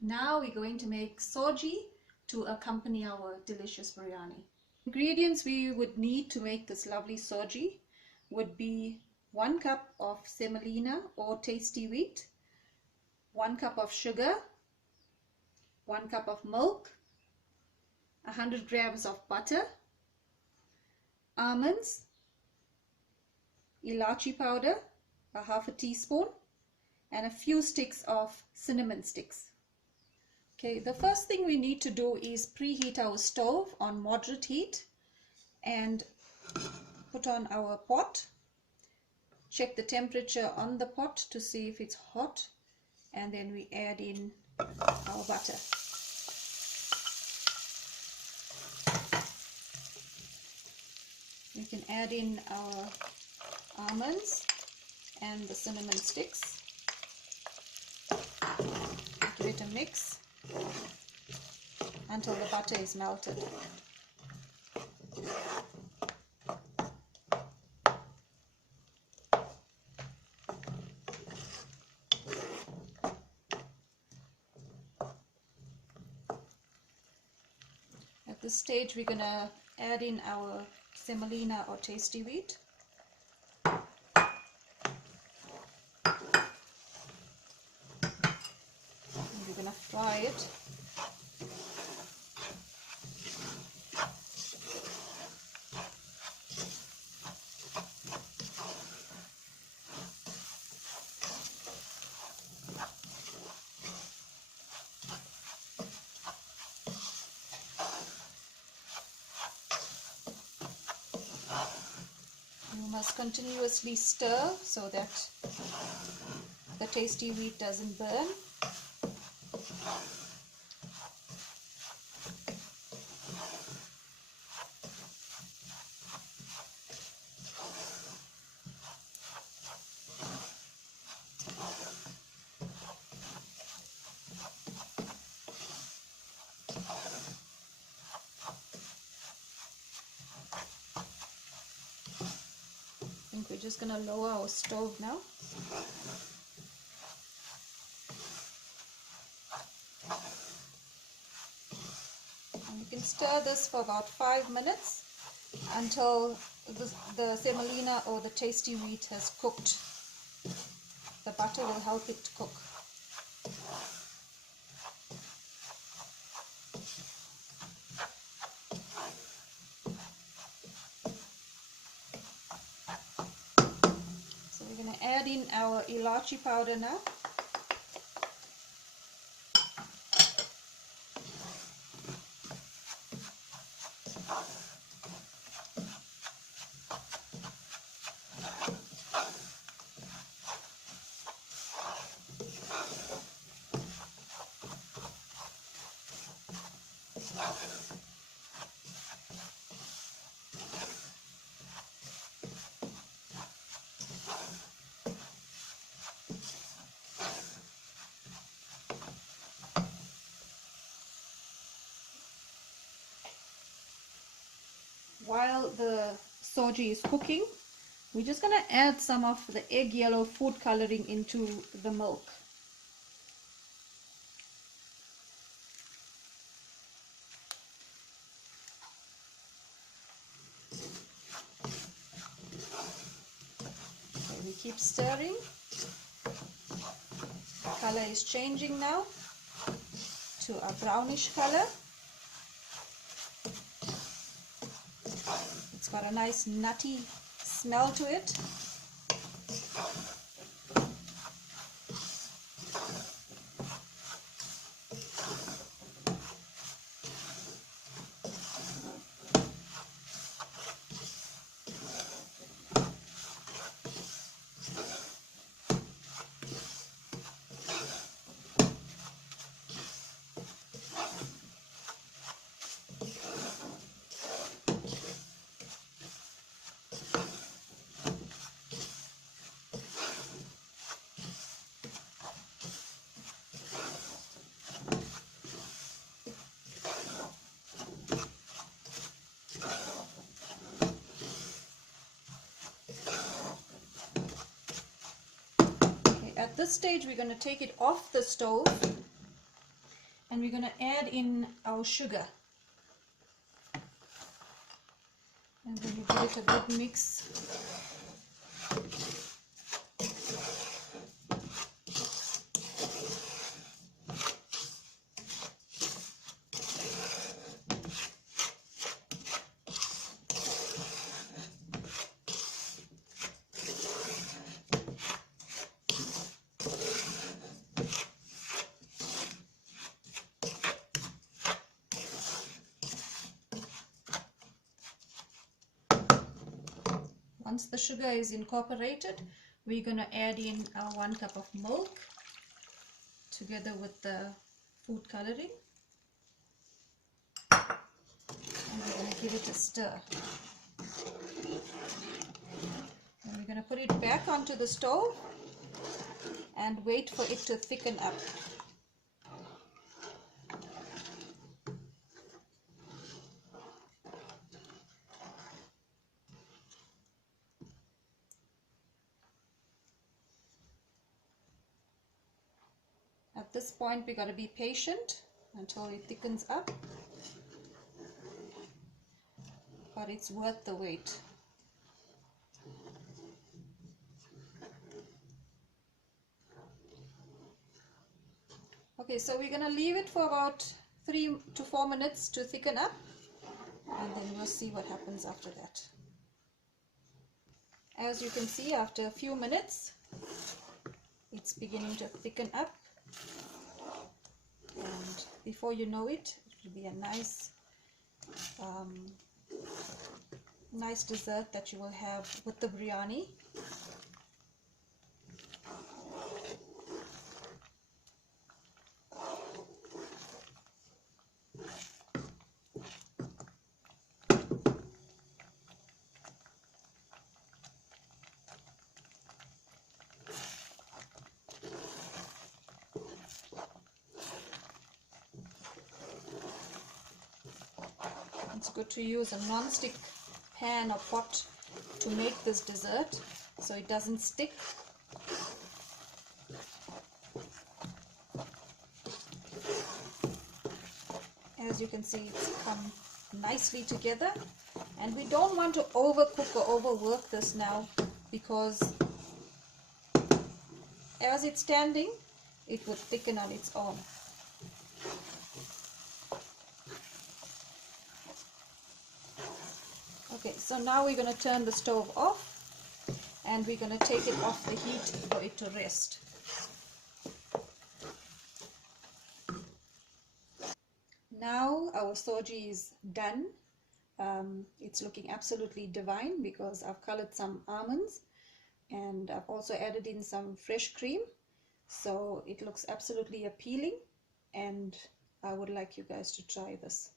Now we're going to make soji to accompany our delicious biryani. Ingredients we would need to make this lovely soji would be 1 cup of semolina or tasty wheat, 1 cup of sugar, 1 cup of milk, 100 grams of butter, almonds, ilachi powder, a half a teaspoon, and a few sticks of cinnamon sticks. Okay, the first thing we need to do is preheat our stove on moderate heat and put on our pot. Check the temperature on the pot to see if it's hot, and then we add in our butter. We can add in our almonds and the cinnamon sticks. Give it a mix until the butter is melted. At this stage, we're going to add in our semolina or tasty wheat. And we're going to fry it. You must continuously stir so that the tasty wheat doesn't burn. I think we're just going to lower our stove now. And you can stir this for about 5 minutes until the semolina or the tasty wheat has cooked. The butter will help it to cook. So we're going to add in our ilachi powder now. While the soji is cooking, we're just going to add some of the egg yellow food coloring into the milk. Okay, we keep stirring. The color is changing now to a brownish color. It's got a nice nutty smell to it. At this stage, we're going to take it off the stove And we're going to add in our sugar. And then you give it a good mix. Once the sugar is incorporated, we're going to add in our 1 cup of milk together with the food coloring. And we're going to give it a stir. And we're going to put it back onto the stove and wait for it to thicken up. At this point, we got to be patient until it thickens up, but it's worth the wait. Okay, so we're going to leave it for about 3 to 4 minutes to thicken up, and then we'll see what happens after that. As you can see, after a few minutes, it's beginning to thicken up. And before you know it, it will be a nice nice dessert that you will have with the biryani. It's good to use a non-stick pan or pot to make this dessert so it doesn't stick. As you can see, it's come nicely together, and we don't want to overcook or overwork this now, because as it's standing, it would thicken on its own. Okay, so now we're going to turn the stove off, and we're going to take it off the heat for it to rest. Now our soji is done. It's looking absolutely divine because I've colored some almonds, and I've also added in some fresh cream, so it looks absolutely appealing, and I would like you guys to try this.